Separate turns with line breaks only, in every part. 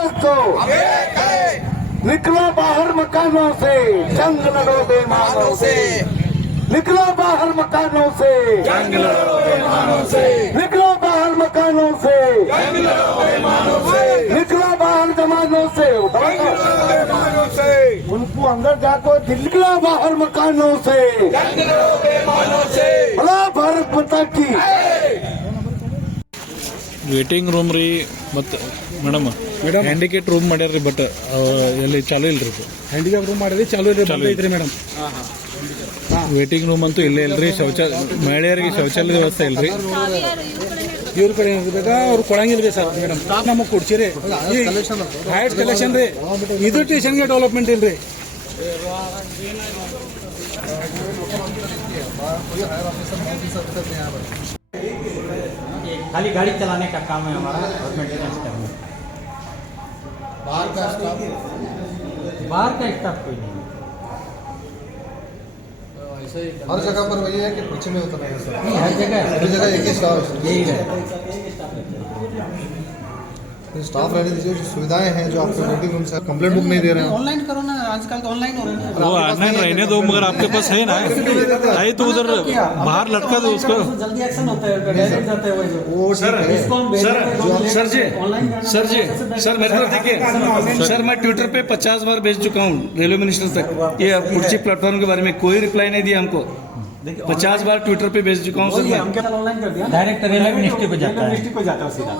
दो निकलो बाहर मकानों से जंग लड़ो बेमानों से निकलो बाहर मकानों से
जंग लड़ो बेईमानों से
निकलो बाहर मकानों से
जंग लड़ो बेईमानों से
निकलो बाहर जमानों से
जंग लड़ो बेईमानों से
उनको अंदर जाको निकलो बाहर मकानों से
जंग लड़ो बेईमानों से
भला भारत माता की
ವೇಟಿಂಗ್ ರೂಮ್ ರೀ ಮತ್ತು ಮೇಡಮ್
ಮೇಡಮ್
ಹ್ಯಾಂಡಿಕೇಟ್ ರೂಮ್ ಮಾಡ್ಯಾರ ರೀ ಬಟ್ ಎಲ್ಲಿ ಚಾಲು ಇಲ್ರಿ ಇದು
ಹ್ಯಾಂಡಿಕ್ಯಾಪ್ ರೂಮ್ ಮಾಡಿದ್ರಿ ಚಾಲು ಇದ್ರೆ
ಚಾಲು
ಬಂದ್ ಐತ್ರಿ ಮೇಡಮ್
ವೇಟಿಂಗ್ ರೂಮ್ ಅಂತೂ ಇಲ್ಲೇ ಇಲ್ರಿ ಶೌಚಾಲಯ ಮಹಿಳೆಯರಿಗೆ ಶೌಚಾಲಯ ವ್ಯವಸ್ಥೆ ಇಲ್ರಿ
ಇವ್ರ ಕಡೆ ಇರ್ಬೇಕಾ ಅವ್ರು ಕೊಡಂಗಿಲ್ರಿ ಸರ್ ಮೇಡಮ್ ನಮಗೆ ಕೊಡ್ಸಿರಿ ಹೈಟ್ ಕಲೆಕ್ಷನ್ ರೀ ಇದು ಸ್ಟೇಷನ್ಗೆ ಡೆವಲಪ್ಮೆಂಟ್ ಇಲ್ರಿ
खाली गाड़ी चलाने का काम है हमारा और मेंटेनेंस करना
बाहर का स्टाफ
बाहर का स्टाफ कोई नहीं है।
ऐसे ही हर जगह पर वही है कि कुछ नहीं होता है सर।
नहीं हर जगह
हर जगह एक ही स्टाफ
यही है।
स्टाफ रहने दीजिए जो सुविधाएँ हैं जो आपके वेटिंग रूम से कंप्लेंट बुक नहीं दे रहे हैं।
ऑनलाइन करो ना आजकल तो ऑनलाइन हो रहा है।
वो ऑनलाइन रहने दो मगर आपके पास है ना। है तो उधर बाहर लटका दो उसको।
जल्दी एक्शन होता है डायरेक्ट जाता
वो है।
हैं, जो
sir
ji
sir ji sir मेरे तरफ़ देखिए सर मैं ट्विटर पे पचास बार भेज चुका हूँ रेलवे मिनिस्टर तक। ये कुर्सी प्लेटफॉर्म के बारे में कोई रिप्लाई नहीं दिया हमको। पचास बार ट्विटर पे भेज चुका हूँ
डायरेक्ट रेलवे मिनिस्ट्री पे जाता है?
जाता है सीधा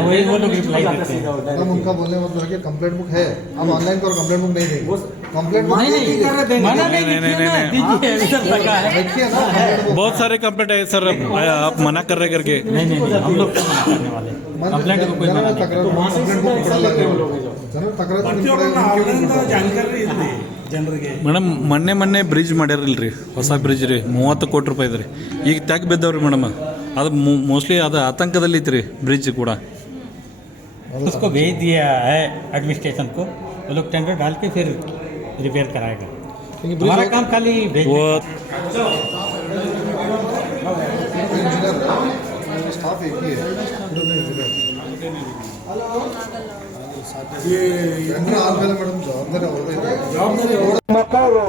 वही
वो लोग रिप्लाई
करते हैं
उनका बोलने का मतलब है कि कंप्लेंट बुक है। हम ऑनलाइन करो कंप्लेंट बुक नहीं देंगे। कंप्लेंट बुक
नहीं
मना नहीं
बहुत सारे कंप्लेंट है सर। आप मना कर रहे करके।
नहीं नहीं हम लोग करने वाले? कंप्लेंट को कोई मना नहीं
तकरार
जानकारी वहाँ से
कंप्लेंट बुक
सीधा
पकड़
एक्शन लेते हैं वो
लाएंगे।
लोग जो।
जरा तकरार तो उनको पड़ेगा, उनके ऊपर
ಜನರಿಗೆ ಜನರಿಗೆ
ಮೇಡಮ್ ಮೊನ್ನೆ ಮೊನ್ನೆ ಬ್ರಿಡ್ಜ್ ಮಾಡ್ಯಾರಲ್ರಿ ಹೊಸ ಬ್ರಿಡ್ಜ್ ರೀ ಮೂವತ್ತು ಕೋಟಿ ರೂಪಾಯಿ ಇದ್ರಿ ಈಗ ತೆಗ್ ಬಿದ್ದವ್ರಿ ಮೇಡಮ್ ಅದು ಮೋಸ್ಟ್ಲಿ ಅದು ಆತಂಕದಲ್ಲಿ ಐತ್ರಿ ಬ್ರಿಡ್ಜ್ ಕೂಡ
उसको भेज दिया है एडमिनिस्ट्रेशन को वो लोग टेंडर डाल के फिर रिपेयर कराएगा
क्योंकि ब्रिज
हमारा काम खाली भेज
वो
इंजीनियर है स्टाफ एक ही है
ಮಕ್ಕಳು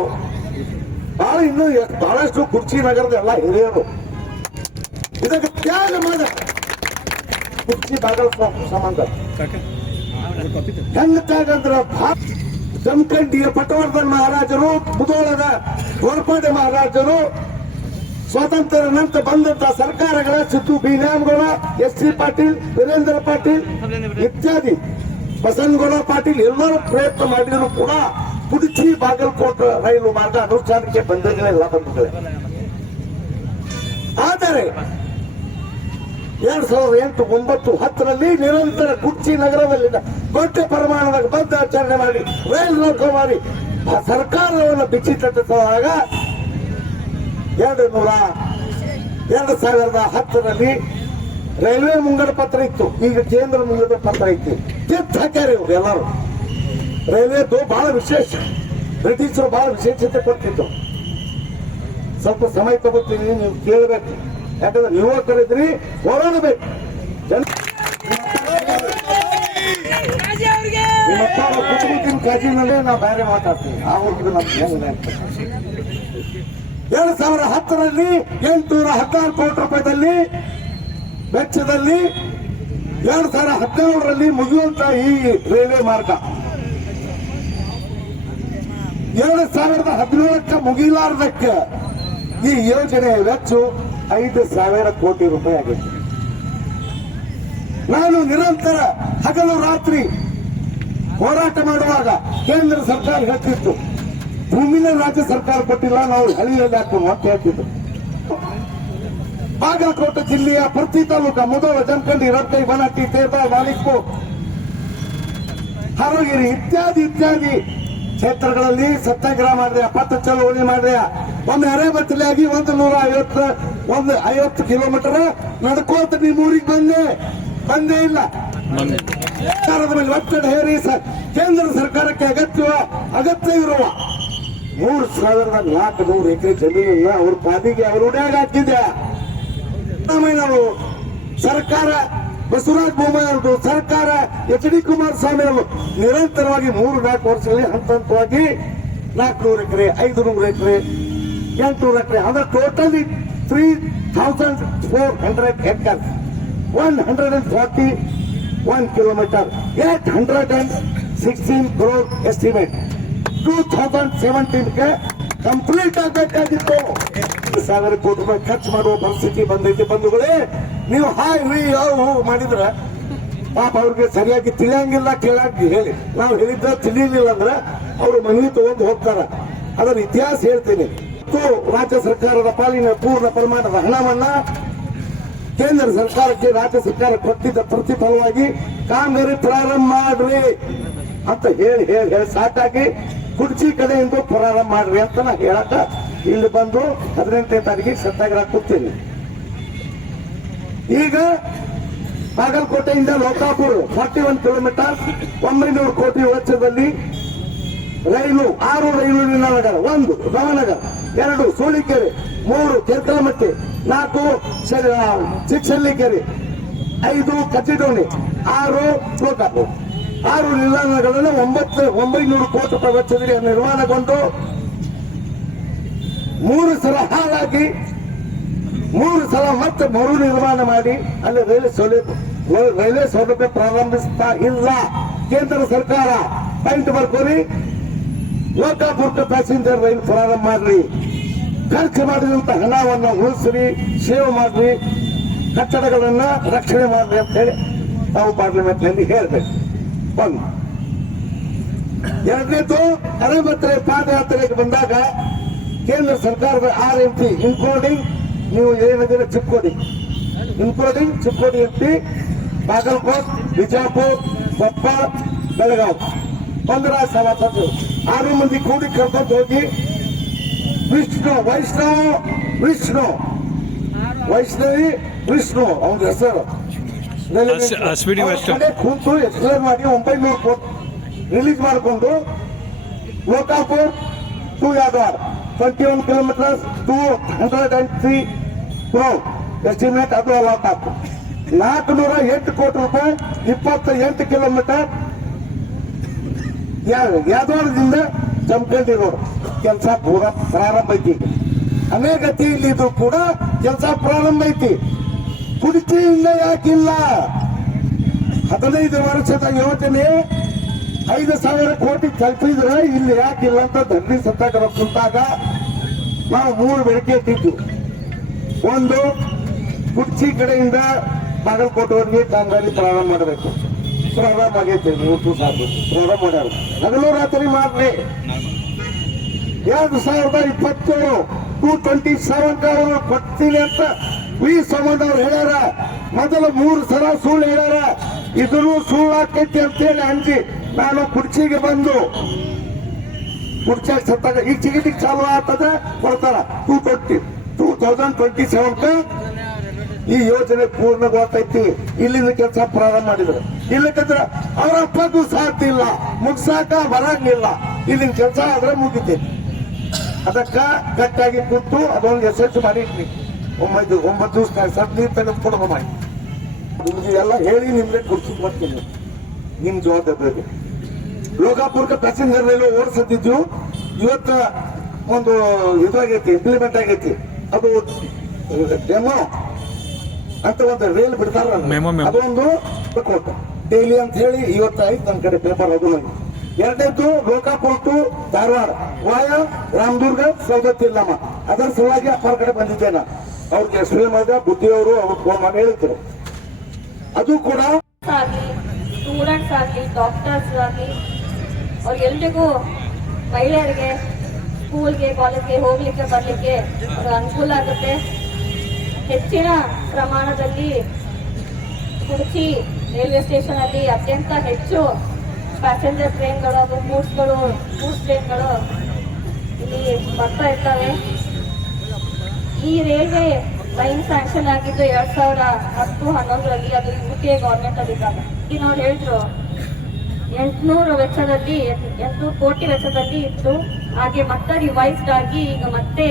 ಬಹಳ ಇನ್ನು ಬಹಳಷ್ಟು ಕುರ್ಚಿ ನಗರದ ಎಲ್ಲ ಹಿರಿಯರು ಇದಕ್ಕೆ ತ್ಯಾಗ ಮಾಡ ಕುರ್ಚಿ ಬಾಗಲ ಸಂಬಂಧ ಹೆಂಗ ತ್ಯಾಗ ಅಂದ್ರ ಜಮಖಂಡಿಯ ಪಟವರ್ಧನ್ ಮಹಾರಾಜರು ಮುದೋಳದ ಗೋರ್ಪಾಡೆ ಮಹಾರಾಜರು ಸ್ವಾತಂತ್ರ್ಯ ನಂತರ ಬಂದಂತ ಸರ್ಕಾರಗಳ ಸಿದ್ದು ಬೀನಾಮ್ಗೌಡ ಎಸ್ ಸಿ ಪಾಟೀಲ್ ವೀರೇಂದ್ರ ಪಾಟೀಲ್ ಇತ್ಯಾದಿ ಬಸನಗೌಡ ಪಾಟೀಲ್ ಎಲ್ಲರೂ ಪ್ರಯತ್ನ ಮಾಡಿದ್ರು ಕೂಡ ಕುಡಿಚಿ ಬಾಗಲಕೋಟೆ ರೈಲು ಮಾರ್ಗ ಅನುಷ್ಠಾನಕ್ಕೆ ಬಂದಿರಲಿಲ್ಲ ಬಂಧುಗಳೇ ಆದರೆ ಎರಡ್ ಸಾವಿರದ ಎಂಟು ಒಂಬತ್ತು ಹತ್ತರಲ್ಲಿ ನಿರಂತರ ಕುರ್ಚಿ ನಗರದಲ್ಲಿನ ದೊಡ್ಡ ಪ್ರಮಾಣದ ಬಂದ್ ಆಚರಣೆ ಮಾಡಿ, ರೈಲು ಲೋಕ ಮಾಡಿ ಸರ್ಕಾರವನ್ನು ಬಿಚ್ಚಿ ತಟ್ಟಿಸುವಾಗ ಎರಡು ನೂರ ಎರಡು ಸಾವಿರದ ಹತ್ತರಲ್ಲಿ ರೈಲ್ವೆ ಮುಂಗಡ ಪತ್ರ ಇತ್ತು. ಈಗ ಕೇಂದ್ರ ಮುಂಗಡ ಪತ್ರ ಇತ್ತು ಕಿತ್ತು ಹಾಕ್ಯಾರ ಇವ್ರು ಎಲ್ಲರೂ. ರೈಲ್ವೆದು ಬಹಳ ವಿಶೇಷ. ಬ್ರಿಟಿಷರು ಬಹಳ ವಿಶೇಷತೆ ಕೊಟ್ಟಿತ್ತು. ಸ್ವಲ್ಪ ಸಮಯ ತಗೋತೀನಿ ನೀವು ಕೇಳಬೇಕು. ಯಾಕಂದ್ರೆ ಯುವಕರಿದ್ರಿ ಹೊರಡಬೇಕು. ಜನ ಕುಟುಂಬಕ್ಕಿನ ಕಾಜಿನಲ್ಲೇ ನಾವು ಬೇರೆ ಮಾತಾಡ್ತೀವಿ. ಆ ನಮ್ಗೆ? ಎರಡು ಸಾವಿರ ಹತ್ತರಲ್ಲಿ ಎಂಟುನೂರ ಹದಿನಾರು ಕೋಟಿ ರೂಪಾಯಿದಲ್ಲಿ ವೆಚ್ಚದಲ್ಲಿ ಎರಡು ಸಾವಿರ ಹದಿನೇಳರಲ್ಲಿ ಮುಗಿಯುವಂತ ಈ ರೈಲ್ವೆ ಮಾರ್ಗ. ಎರಡು ಸಾವಿರದ ಹದಿನೇಳಕ್ಕೆ ಮುಗಿಲಾರ್ದಕ್ಕೆ ಈ ಯೋಜನೆ ವೆಚ್ಚ ಐದು ಸಾವಿರ ಕೋಟಿ ರೂಪಾಯಿ ಆಗಿದೆ. ನಾನು ನಿರಂತರ ಹಗಲು ರಾತ್ರಿ ಹೋರಾಟ ಮಾಡುವಾಗ ಕೇಂದ್ರ ಸರ್ಕಾರ ಹೇಳ್ತಿತ್ತು. ಭೂಮಿನ ರಾಜ್ಯ ಸರ್ಕಾರ ಕೊಟ್ಟಿಲ್ಲ, ನಾವು ಹಳ್ಳಿಯಲ್ಲಿ ಹಾಕೋಣ ಅಂತ ಹೇಳ್ತಿದ್ರು. ಬಾಗಲಕೋಟೆ ಜಿಲ್ಲೆಯ ಪ್ರತಿ ತಾಲೂಕ ಮೊದಲ ಜಮಖಂಡಿ ರಬ್ಬೈ ಬನಟ್ಟಿ ತೇರ್ಬಾಳ್ ಮಾಲಿಕ್ಪು ಹರಗಿರಿ ಇತ್ಯಾದಿ ಇತ್ಯಾದಿ ಕ್ಷೇತ್ರಗಳಲ್ಲಿ ಸತ್ಯಾಗ್ರಹ ಮಾಡಿದೆ ಪಥ ಚಳವಳಿ ಮಾಡಿದೆ ಒಂದು ಅರೆ ಬತ್ತಲಾಗಿ ಒಂದು ನೂರ ಐವತ್ತು ಒಂದು ಐವತ್ತು ಕಿಲೋಮೀಟರ್ ನಡ್ಕೋತ ನಿಮ್ಮ ಊರಿಗೆ ಬಂದೆ. ಬಂದೇ ಇಲ್ಲ. ಸರ್ಕಾರದ ಮೇಲೆ ಒತ್ತಡ ಹೇರಿ ಕೇಂದ್ರ ಸರ್ಕಾರಕ್ಕೆ ಅಗತ್ಯ ಅಗತ್ಯ ಇರುವ ಮೂರು ಸಾವಿರದ ನಾಲ್ಕು ನೂರು ಎಕರೆ ಜಮೀನನ್ನ ಅವ್ರ ಪಾದಿಗೆ ಅವ್ರ ಉಡ್ಯಾಗ ಹಾಕಿದ್ದೆ ನಾವು ಸರ್ಕಾರ, ಬಸವರಾಜ ಬೊಮ್ಮಾಯಿ ಅವ್ರದ್ದು ಸರ್ಕಾರ, ಎಚ್ ಡಿ ಕುಮಾರಸ್ವಾಮಿ ಅವರು ನಿರಂತರವಾಗಿ ಮೂರು, ನಾಲ್ಕು ವರ್ಷಗಳಲ್ಲಿ ಹಂತ ಹಂತವಾಗಿ ನಾಲ್ಕುನೂರು ಎಕರೆ ಐದು ನೂರು ಎಕರೆ, ಎಂಟುನೂರು ಎಕರೆ, ಅಂದ್ರೆ totally three thousand four hundred hectare one hundred and forty one kilometre eight hundred and sixteen crore estimate two thousand ಸೆವೆಂಟೀನ್ಗೆ complete ಆಗಬೇಕಾಗಿತ್ತು. ಎರಡು ಸಾವಿರ ಕೋಟಿ ರೂಪಾಯಿ ಖರ್ಚು ಮಾಡುವ ಪರಿಸ್ಥಿತಿ ಬಂದೈತಿ ಬಂಧುಗಳೇ. ನೀವು ಹಾಯ್ ರೀ ಯಾವ, ಹೂ ಮಾಡಿದ್ರೆ ಪಾಪ ಅವ್ರಿಗೆ ಸರಿಯಾಗಿ ತಿಳಿಯಂಗಿಲ್ಲ ಕೇಳಿ ಹೇಳಿ. ನಾವು ಹೇಳಿದ್ದ ತಿಳಿಯಲಿಲ್ಲ ಅಂದ್ರೆ ಅವರು ಮನವಿ ತಗೊಂಡು ಹೋಗ್ತಾರ. ಅದರ ಇತಿಹಾಸ ಹೇಳ್ತೀನಿ. ರಾಜ್ಯ ಸರ್ಕಾರದ ಪಾಲಿನ ಪೂರ್ಣ ಪ್ರಮಾಣದ ಹಣವನ್ನ ಕೇಂದ್ರ ಸರ್ಕಾರಕ್ಕೆ ರಾಜ್ಯ ಸರ್ಕಾರ ಕೊಟ್ಟಿದ್ದ ಪ್ರತಿಫಲವಾಗಿ ಕಾಮಗಾರಿ ಪ್ರಾರಂಭ ಮಾಡ್ರಿ ಅಂತ ಹೇಳಿ ಹೇಳಿ ಹೇಳಿ ಸಾಕಾಗಿ ಕುರ್ಚಿ ಕಡೆಯಿಂದ ಪ್ರಾರಂಭ ಮಾಡ್ರಿ ಅಂತ ನಾ ಹೇಳಕ ಇಲ್ಲಿ ಬಂದು ಹದಿನೆಂಟನೇ ತಾರೀಕಿಗೆ ಸತ್ಯಾಗ್ರಹ ಕೂತೀನಿ. ಈಗ ಬಾಗಲಕೋಟೆಯಿಂದ ಲೋಕಾಪುರ ಫಾರ್ಟಿ ಒನ್ ಕಿಲೋಮೀಟರ್ ಒಂಬೈನೂರು ಕೋಟಿ ವೆಚ್ಚದಲ್ಲಿ ರೈಲು, ಆರು ರೈಲು ನಿಲ್ದಾಣಗಳ, ಒಂದು ರಾಮನಗರ ಎರಡು ಸೂಳಿಕೆರೆ, ಮೂರು ಕೆರ್ಕಲಮಟ್ಟಿ ನಾಲ್ಕು ಚಿಕ್ಕಸಳ್ಳಿಕೆರೆ ಐದು ಕಚ್ಚಿಡೋಣಿ, ಆರು ಲೋಕಾಪುರ. ಆರು ನಿಲ್ದಾಣಗಳನ್ನು ಒಂಬತ್ತು, ಒಂಬೈನೂರು ಕೋಟಿ ವೆಚ್ಚದಲ್ಲಿ ನಿರ್ಮಾಣಗೊಂಡು ಮೂರು ಸಲ ಹಾಳಾಗಿ, ಮೂರು ಸಲ ಮತ್ತೆ ಮರು ನಿರ್ಮಾಣ ಮಾಡಿ, ಅಲ್ಲಿ ರೈಲ್ವೆ ಸೌಲಭ್ಯ ರೈಲ್ವೆ ಸೌಲಭ್ಯ ಪ್ರಾರಂಭಿಸ್ತಾ ಇಲ್ಲ. ಕೇಂದ್ರ ಸರ್ಕಾರ ಪಾಯಿಂಟ್ ಬರ್ಕೋರಿ ಲೋಕಾಪುರ ಪ್ಯಾಸೆಂಜರ್ ರೈಲು ಪ್ರಾರಂಭ ಮಾಡ್ರಿ. ಖರ್ಚು ಮಾಡಿದಂತ ಹಣವನ್ನು ಉಳಿಸ್ರಿ, ಸೇವ್ ಮಾಡ್ರಿ. ಕಟ್ಟಡಗಳನ್ನ ರಕ್ಷಣೆ ಮಾಡ್ರಿ ಅಂತ ಹೇಳಿ ನಾವು ಪಾರ್ಲಿಮೆಂಟ್ನಲ್ಲಿ ಹೇಳ್ಬೇಕು. ಒಂದು ಎರಡನೇದು ಅರೆಮತ್ರೆ ಪಾದಯಾತ್ರೆಗೆ ಬಂದಾಗ ಕೇಂದ್ರ ಸರ್ಕಾರದ ಆರ್ ಎಂ ಪಿ ಇನ್ಕ್ಲೂಡಿಂಗ್ ನೀವು ಏನಿದ್ದೀರ Chikkodi including Chikkodi M P Bagalkot Bijapur Koppal Belgaum. ಒಂದು ರಾಜ್ಯಸಭಾ ಆರು ಮಂದಿ ಕೂಡಿ ಕರ್ಕೊಂಡು ಹೋಗಿ ವಿಷ್ಣು ವೈಷ್ಣವ ವಿಷ್ಣು. ವೈಷ್ಣವಿ ವಿಷ್ಣು ಅವನ ಹೆಸರು. ಕೂತು ಎಕ್ಸ್ಪ್ಲೇನ್ ಮಾಡಿ ಒಂಬೈನೂರು ಕೋಟಿ ರಿಲೀಸ್ ಮಾಡಿಕೊಂಡು Lokapur to Yadav 21 kilometers, 203 crore estimate ಅದು ಅಲಾಟ್ ನಾಲ್ಕುನೂರ ಎಂಟು ಕೋಟಿ ರೂಪಾಯಿ ಇಪ್ಪತ್ತ ಎಂಟು ಕಿಲೋಮೀಟರ್ ಯಾದವಾರದಿಂದ ಜಮಖಂಡಿ ರೋಡ್ ಕೆಲಸ ಪೂರ ಪ್ರಾರಂಭ ಐತಿ ಅದೇ ಗತಿಯಲ್ಲಿ ಇದು ಕೂಡ ಕೆಲಸ ಪ್ರಾರಂಭ ಐತಿ ಕುಡಿಕೆಯಿಂದ ಯಾಕಿಲ್ಲ ಹದಿನೈದು ವರ್ಷದ ಯೋಜನೆ ಐದು ಸಾವಿರ ಕೋಟಿ ತಲುಪಿದ್ರೆ ಇಲ್ಲಿ ಯಾಕಿಲ್ಲ ಅಂತ ಧರಣಿ ಸತ್ತಾಗ ಕುಂತಾಗ ನಾವು ಮೂರು ಬೆಳಕೆ ಇಟ್ಟಿದ್ದು ಒಂದು ಕುರ್ಚಿ ಕಡೆಯಿಂದ ಬಾಗಲಕೋಟೆವರೆಗೆ ಕಾಮಗಾರಿ ಪ್ರಾರಂಭ ಮಾಡಬೇಕು. ಪ್ರಾರಂಭ ಆಗೈತೆ ಮೂರು ಸಾಕು ಪ್ರಾರಂಭ ಮಾಡ್ಯಾರ. ಹಗಲು ರಾತ್ರಿ ಮಾಡ್ರಿ ಎರಡು ಸಾವಿರದ ಇಪ್ಪತ್ತೇಳು ಟೂ ಟ್ವೆಂಟಿ ಸೆವೆನ್ ಅವರು ಕೊಡ್ತೀನಿ ಅಂತ ವಿ ಸಂಬಂಧ ಅವ್ರು ಹೇಳ್ಯಾರ. ಮೊದಲು ಮೂರು ಸಲ ಸುಳ್ಳು ಹೇಳ್ಯಾರ. ಇದನ್ನು ಸುಳ್ಳು ಆಕೈತಿ ಅಂತೇಳಿ ಅಂಜಿ, ನಾನು ಕುರ್ಚಿಗೆ ಬಂದು ಕುರ್ಚಿಯಾಗ ಸತ್ತಾಗ ಈಗ ಟಿಕೆಟಿಗೆ ಚಾಲು ಆತದ ಕೊಡ್ತಾರ. Two twenty two thousand twenty seven ಈ ಯೋಜನೆ ಪೂರ್ಣಗೊಳ್ತೈತಿ ಇಲ್ಲಿಂದ ಕೆಲಸ ಪ್ರಾರಂಭ ಮಾಡಿದ್ರು. ಇಲ್ಲಕ್ಕಂದ್ರೆ ಅವ್ರ ಅಪ್ಪಗೂ ಸಾಧ್ಯ ಇಲ್ಲ. ಮುಗ್ಸಾಕ ಬರಂಗಿಲ್ಲ. ಇಲ್ಲಿನ ಕೆಲಸ ಆದ್ರೆ ಮುಗಿತೈತಿ ಅದಕ್ಕ ಕಟ್ಟಾಗಿ ಕೂತು ಅದೊಂದು ಯಶಸ್ಸು ಮಾಡಿ ಒಂಬತ್ತು ಒಂಬತ್ತು ದಿವಸ ಸದ್ ನೀರು ತೆಗೆದು ಕೊಡೋದು ಮಾಡಿ. ನಿಮ್ಗೆ ಎಲ್ಲ ಹೇಳಿ ನಿಮ್ಗೆ ಕುರ್ಚಿ ಬರ್ತೀನಿ ನಿಮ್ ಜವಾಬ್ದಾರಿ. ಲೋಕಾಪುರಕ್ಕೆ ಪ್ಯಾಸೆಂಜರ್ ರೈಲು ಓಡಿಸತ್ತಿದ್ವು. ಇವತ್ತ ಒಂದು ಇದಾಗೈತಿ ಇಂಪ್ಲಿಮೆಂಟ್ ಆಗೈತಿ. ಅದು ಡೆಮೋ ಅಂತ ಒಂದು ರೈಲ್ ಬಿಡ್ತಾರ. ಅದೊಂದು ಡೈಲಿ ಅಂತ ಹೇಳಿ ಇವತ್ತು ಐತಿ ನನ್ನ ಕಡೆ ಪೇಪರ್ ಅದು ನಂಗೆ. ಎರಡನೇದ್ದು ಲೋಕಾಪುರ ಟು ಧಾರವಾಡ. ವಾಯ ರಾಮದುರ್ಗ ಸೌದತ್ತಿ ಇಲ್ಲಮ್ಮ. ಅದರ ಸಲುವಾಗಿ ಅಪ್ಪರ ಕಡೆ ಬಂದಿದ್ದೆ ನಾ ಅವ್ರಿಗೆ ಶ್ರೀಮದ ಮಾಡಿದ ಬುದ್ಧಿಯವರು ಅವ್ರು ಫೋನ್ ಮಾಡಿ ಹೇಳಿದ್ರು. ಅದು ಕೂಡ
ಸ್ಟೂಡೆಂಟ್ಸ್ ಆಗಲಿ ಡಾಕ್ಟರ್ಸ್ ಆಗಲಿ ಅವ್ರಿಗೆಲ್ರಿಗೂ ಮಹಿಳೆಯರಿಗೆ ಸ್ಕೂಲ್ಗೆ ಕಾಲೇಜ್ಗೆ ಹೋಗ್ಲಿಕ್ಕೆ, ಬರಲಿಕ್ಕೆ ಅನುಕೂಲ ಆಗುತ್ತೆ. ಹೆಚ್ಚಿನ ಪ್ರಮಾಣದಲ್ಲಿ ಕುರ್ಚಿ ರೈಲ್ವೆ ಸ್ಟೇಷನ್ ಅಲ್ಲಿ ಅತ್ಯಂತ ಹೆಚ್ಚು ಪ್ಯಾಸೆಂಜರ್ ಟ್ರೈನ್ಗಳು ಹಾಗೂ ಗೂಡ್ಸ್ಗಳು ಗೂಡ್ಸ್ ಟ್ರೈನ್ಗಳು ಇಲ್ಲಿ ಬರ್ತಾ ಇರ್ತವೆ. ಈ ರೈಲ್ವೆ ಲೈನ್ ಸ್ಯಾಂಕ್ಷನ್ ಆಗಿದ್ದು ಎರಡ್ ಸಾವಿರ ಹತ್ತು ಹನ್ನೊಂದರಲ್ಲಿ ಅದು ಯು ಕೆ ಗೌರ್ಮೆಂಟ್ ಅಲ್ಲಿದ್ದಾಗ ಈಗ ಅವ್ರು ಹೇಳಿದ್ರು ಎಂಟ್ನೂರು ವೆಚ್ಚದಲ್ಲಿ ಎಂಟುನೂರು ಕೋಟಿ ವೆಚ್ಚದಲ್ಲಿ ಇತ್ತು ಹಾಗೆ ಮತ್ತೆ ರಿವೈಸ್ಡ್ ಆಗಿ ಈಗ ಮತ್ತೆ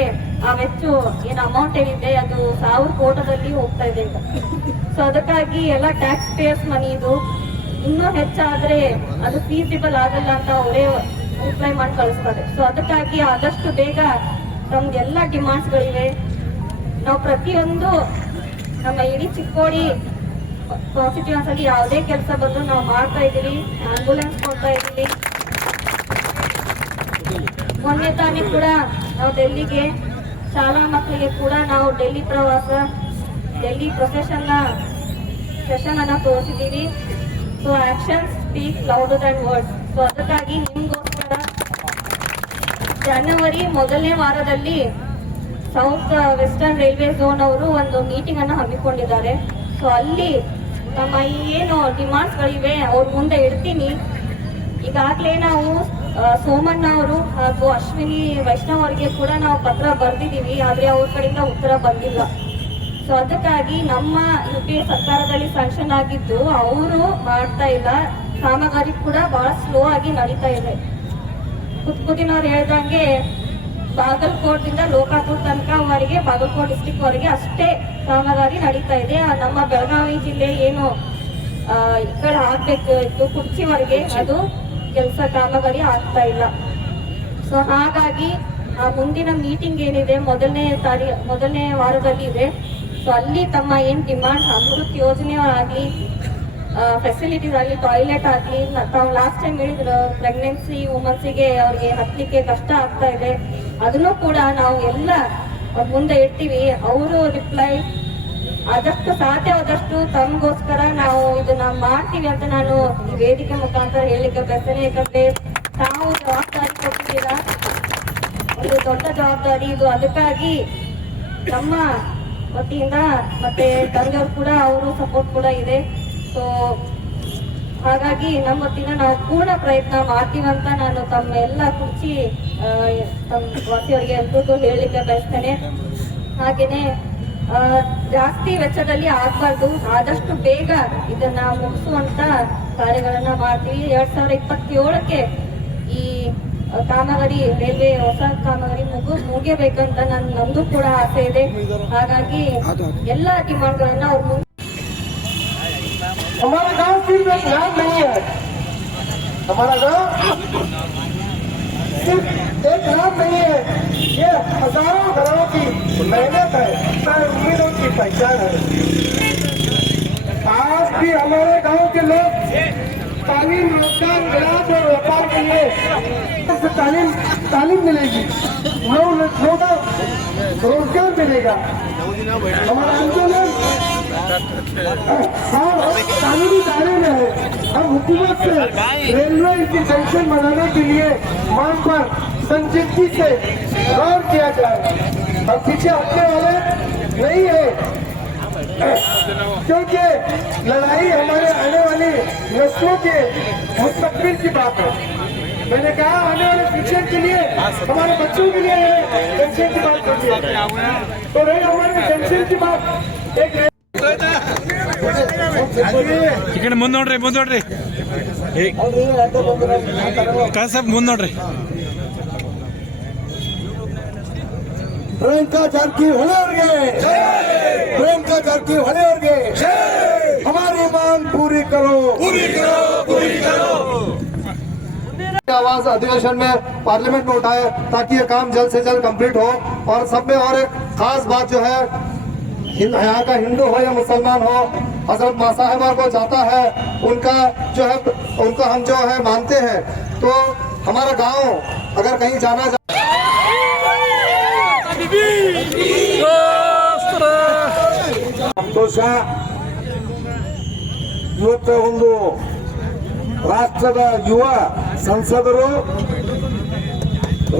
ಆ ವೆಚ್ಚ ಏನು ಅಮೌಂಟ್ ಏನಿದೆ, ಅದು ಸಾವಿರ ಕೋಟದಲ್ಲಿ ಹೋಗ್ತಾ ಇದೆ ಈಗ. ಸೊ ಅದಕ್ಕಾಗಿ ಎಲ್ಲ ಟ್ಯಾಕ್ಸ್ ಪೇಯರ್ಸ್ ಮನಿ ಇದು. ಇನ್ನೂ ಹೆಚ್ಚಾದ್ರೆ ಅದು ಫೀಸಿಬಲ್ ಆಗಲ್ಲ ಅಂತ ಅವರೇ ರಿಪ್ಲೈ ಮಾಡಿ ಕಳಿಸ್ತಾರೆ. ಸೊ ಅದಕ್ಕಾಗಿ ಆದಷ್ಟು ಬೇಗ ನಮ್ಗೆಲ್ಲ ಡಿಮಾಂಡ್ಸ್ಗಳಿವೆ ನಾವು ಪ್ರತಿಯೊಂದು ನಮ್ಮ ಇಡೀ ಚಿಕ್ಕೋಡಿ ಕಾನ್ಸ್ಟಿಟ್ಯೂನ್ಸ್ ಅಲ್ಲಿ ಯಾವುದೇ ಕೆಲಸ ಬಂದು ನಾವು ಮಾಡ್ತಾ ಇದೀವಿ ಆಂಬುಲೆನ್ಸ್ ಕೊಡ್ತಾ ಇದ್ದೀವಿ. ಮೊನ್ನೆ ತಾನೇ ಕೂಡ ನಾವು ಡೆಲ್ಲಿಗೆ, ಶಾಲಾ ಮಕ್ಕಳಿಗೆ ಕೂಡ ನಾವು ಡೆಲ್ಲಿ ಪ್ರವಾಸ, ಡೆಲ್ಲಿ ಪ್ರೊಸೆಷನ್ ಸೆಷನ್ ಅನ್ನ ತೋರಿಸಿದೀವಿ so action speak louder than words so ಅದಕ್ಕಾಗಿ ನಿಮ್ಗೋಸ್ಕರ ಜನವರಿ ಮೊದಲನೇ ವಾರದಲ್ಲಿ ಸೌತ್ ವೆಸ್ಟರ್ನ್ ರೈಲ್ವೆ ಝೋನ್ ಅವರು ಒಂದು ಮೀಟಿಂಗ್ ಅನ್ನ ಹಮ್ಮಿಕೊಂಡಿದ್ದಾರೆ. ಸೊ ಅಲ್ಲಿ ನಮ್ಮ ಏನು ಡಿಮಾಂಡ್ಸ್ ಗಳಿವೆ, ಅವ್ರ ಮುಂದೆ ಇಡ್ತೀನಿ. ಈಗಾಗಲೇ ನಾವು ಸೋಮಣ್ಣ ಅವರು ಹಾಗೂ ಅಶ್ವಿನಿ ವೈಷ್ಣವ್ ಅವರಿಗೆ ಕೂಡ ನಾವು ಪತ್ರ ಬರೆದಿದ್ದೀವಿ, ಆದ್ರೆ ಅವ್ರ ಕಡೆಯಿಂದ ಉತ್ತರ ಬಂದಿಲ್ಲ. ಸೊ ಅದಕ್ಕಾಗಿ ನಮ್ಮ ಯು ಪಿ ಎ ಸರ್ಕಾರದಲ್ಲಿ ಸ್ಯಾಂಕ್ಷನ್ ಆಗಿದ್ದು, ಅವರು ಮಾಡ್ತಾ ಇಲ್ಲ. ಕಾಮಗಾರಿ ಕೂಡ ಬಹಳ ಸ್ಲೋ ಆಗಿ ನಡೀತಾ ಇದೆ. ಕುತ್ಕುದಿನವ್ರು ಹೇಳ್ದಂಗೆ ಬಾಗಲಕೋಟದಿಂದ ಲೋಕಾಪುರ್ ತನಕ ವರೆಗೆ ಬಾಗಲಕೋಟ್ ಡಿಸ್ಟಿಕ್ ವರೆಗೆ ಅಷ್ಟೇ ಕಾಮಗಾರಿ ನಡೀತಾ ಇದೆ. ನಮ್ಮ ಬೆಳಗಾವಿ ಜಿಲ್ಲೆ ಏನು ಈ ಕಡೆ ಆಗ್ಬೇಕು ಇತ್ತು ಕುರ್ಚಿವರೆಗೆ ಅದು ಕೆಲಸ ಕಾಮಗಾರಿ ಆಗ್ತಾ ಇಲ್ಲ. ಸೊ ಹಾಗಾಗಿ ಆ ಮುಂದಿನ ಮೀಟಿಂಗ್ ಏನಿದೆ, ಮೊದಲನೇ ತಾರೀ, ಮೊದಲನೇ ವಾರದಲ್ಲಿ ಇದೆ. ಸೊ ಅಲ್ಲಿ ತಮ್ಮ ಏನ್ ಡಿಮಾಂಡ್ ಅಮೃತ್ ಯೋಜನೆ ಆಗಲಿ ಫೆಸಿಲಿಟೀಸ್ ಆಗಲಿ ಟಾಯ್ಲೆಟ್ ಆಗಲಿ ತಾವು ಲಾಸ್ಟ್ ಟೈಮ್ ಹೇಳಿದ್ರು ಪ್ರೆಗ್ನೆನ್ಸಿ ವುಮನ್ಸಿಗೆ ಅವ್ರಿಗೆ ಹತ್ತಲಿಕ್ಕೆ ಕಷ್ಟ ಆಗ್ತಾ ಇದೆ. ಅದನ್ನು ಕೂಡ ನಾವು ಎಲ್ಲ ಮುಂದೆ ಇಡ್ತೀವಿ ಅವರು ರಿಪ್ಲೈ ಆದಷ್ಟು ಸಾಧ್ಯವಾದಷ್ಟು ತಮಗೋಸ್ಕರ ನಾವು ಇದನ್ನ ಮಾಡ್ತೀವಿ ಅಂತ ನಾನು ಈ ವೇದಿಕೆ ಮುಖಾಂತರ ಹೇಳಿಕ್ಕೆ ಬಯಸ್ತೇನೆ. ಯಾಕಂದ್ರೆ ತಾವು ಜವಾಬ್ದಾರಿ ಕೊಟ್ಟಿದ್ದೀರಾ? ಒಂದು ದೊಡ್ಡ ಜವಾಬ್ದಾರಿ. ಇದು ಅದಕ್ಕಾಗಿ ನಮ್ಮ ವತಿಯಿಂದ ಮತ್ತೆ ತಂದೆಯವ್ರು ಕೂಡ ಅವರು ಸಪೋರ್ಟ್ ಕೂಡ ಇದೆ. ಸೊ ಹಾಗಾಗಿ ನಮ್ಮ ವತಿಯಿಂದ ನಾವು ಪೂರ್ಣ ಪ್ರಯತ್ನ ಮಾಡ್ತೀವಂತ ನಾನು ತಮ್ಮ ಎಲ್ಲ ಕುರ್ಚಿ ಆ, ತಮ್ಮ ವಾಸಿಯವರಿಗೆ ಎಲ್ರಿಗೂ ಹೇಳಲಿಕ್ಕೆ ಬಯಸ್ತೇನೆ ಹಾಗೇನೆ ಆ, ಜಾಸ್ತಿ ವೆಚ್ಚದಲ್ಲಿ ಆಗ್ಬಾರ್ದು ಆದಷ್ಟು ಬೇಗ ಇದನ್ನ ಮುಗಿಸುವಂತ ಕಾರ್ಯಗಳನ್ನ ಮಾಡ್ತೀವಿ ಎರಡ್ ಸಾವಿರದ ಇಪ್ಪತ್ತೇಳಕ್ಕೆ ಈ ಆ, ಕಾಮಗಾರಿ ರೈಲ್ವೆ ಹೊಸ ಕಾಮಗಾರಿ ಮುಗು ಮುಗಿಯಬೇಕಂತ ನನ್ ನಮ್ದು ಕೂಡ ಆಸೆ ಇದೆ ಹಾಗಾಗಿ ಎಲ್ಲಾ ಡಿಮಾಂಡ್ಗಳನ್ನ ಅವ್ರ ಮುಂದೆ
हमारा गांव सिर्फ एक नाम नहीं है हमारा गांव सिर्फ़ एक नाम नहीं है। ये हज़ारों घरों की मेहनत है। उम्मीदों की पहचान है। आज भी हमारे गाँव के लोग तालीम रोज़गार इलाज और व्यापार के लिए से तालीम तालीम मिलेगी। लोग लोगों को रोज़गार मिलेगा। हमारा आंदोलन हाँ कानूनी दायरे में है। हम हुकूमत से रेलवे की जंक्शन बनाने के लिए मांग पर संजीदगी से गौर किया जाए। और पीछे हटने वाले नहीं है। क्योंकि लड़ाई हमारे आने वाली नस्लों के मुस्तकबिल की बात है। मैंने कहा, आने वाले फ्यूचर के लिए, हमारे बच्चों के लिए पेंशन की बात करती है तो रही हमारे पेंशन की बात एक
ಈ ಕಡೆ ಮುಂದೆ ನೋಡ್ರಿ ಮುಂದೆ ನೋಡ್ರಿ ಕಳ್ಸ ಮುಂದೆ ನೋಡ್ರಿ
ಪ್ರಿಯಾಂಕಾ ಜಾರಕಿಹೊಳಿ ಅವ್ರಿಗೆ ಪ್ರಿಯಾಂಕಾ ಜಾರಕಿಹೊಳಿ ಅವ್ರಿಗೆ हमारी मांग पूरी करो
आवाज अधिवेशन में पार्लियामेंट में उठाए ताकि ये काम जल्द से जल्द कंप्लीट हो और सब में और एक खास बात जो है हिंद- यहाँ का हिंदू हो या मुसलमान हो हजरत माँ साहिबा को जाता है उनका जो है उनको हम जो है मानते हैं तो हमारा गांव अगर कहीं जाना जा
ಸಂತೋಷ ಇವತ್ತು ಒಂದು ರಾಷ್ಟ್ರದ ಯುವ ಸಂಸದರು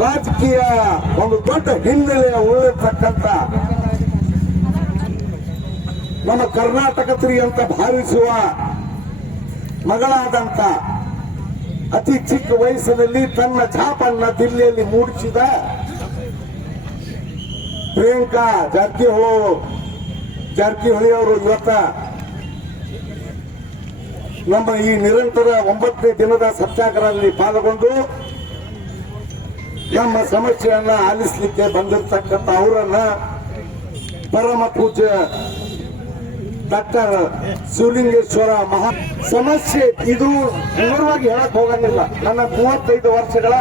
ರಾಜಕೀಯ ಒಂದು ದೊಡ್ಡ ಹಿನ್ನೆಲೆಯ ಉಳಿರ್ತಕ್ಕಂಥ ನಮ್ಮ ಕರ್ನಾಟಕತ್ರಿ ಅಂತ ಭಾವಿಸುವ ಮಗಳಾದಂತ ಅತಿ ಚಿಕ್ಕ ವಯಸ್ಸಿನಲ್ಲಿ ತನ್ನ ಛಾಪನ್ನ ದಿಲ್ಲಿಯಲ್ಲಿ ಮೂಡಿಸಿದ ಪ್ರಿಯಾಂಕಾ ಜಾರಕಿಹೊಳಿ ಜಾರಕಿಹೊಳಿ ಅವರು ಇವತ್ತ ನಮ್ಮ ಈ ನಿರಂತರ ಒಂಬತ್ತನೇ ದಿನದ ಸತ್ಯಾಗ್ರಹದಲ್ಲಿ ಪಾಲ್ಗೊಂಡು ನಮ್ಮ ಸಮಸ್ಯೆಯನ್ನ ಆಲಿಸಲಿಕ್ಕೆ ಬಂದಿರತಕ್ಕಂಥ ಅವರನ್ನ ಪರಮ ಪೂಜ್ಯ ಡಾಕ್ಟರ್ ಶಿವಲಿಂಗೇಶ್ವರ ಮಹಾ ಸಮಸ್ಯೆ ಇದು ವಿವರವಾಗಿ ಹೇಳಕ್ ಹೋಗಂಗಿಲ್ಲ. ನನ್ನ ಮೂವತ್ತೈದು ವರ್ಷಗಳ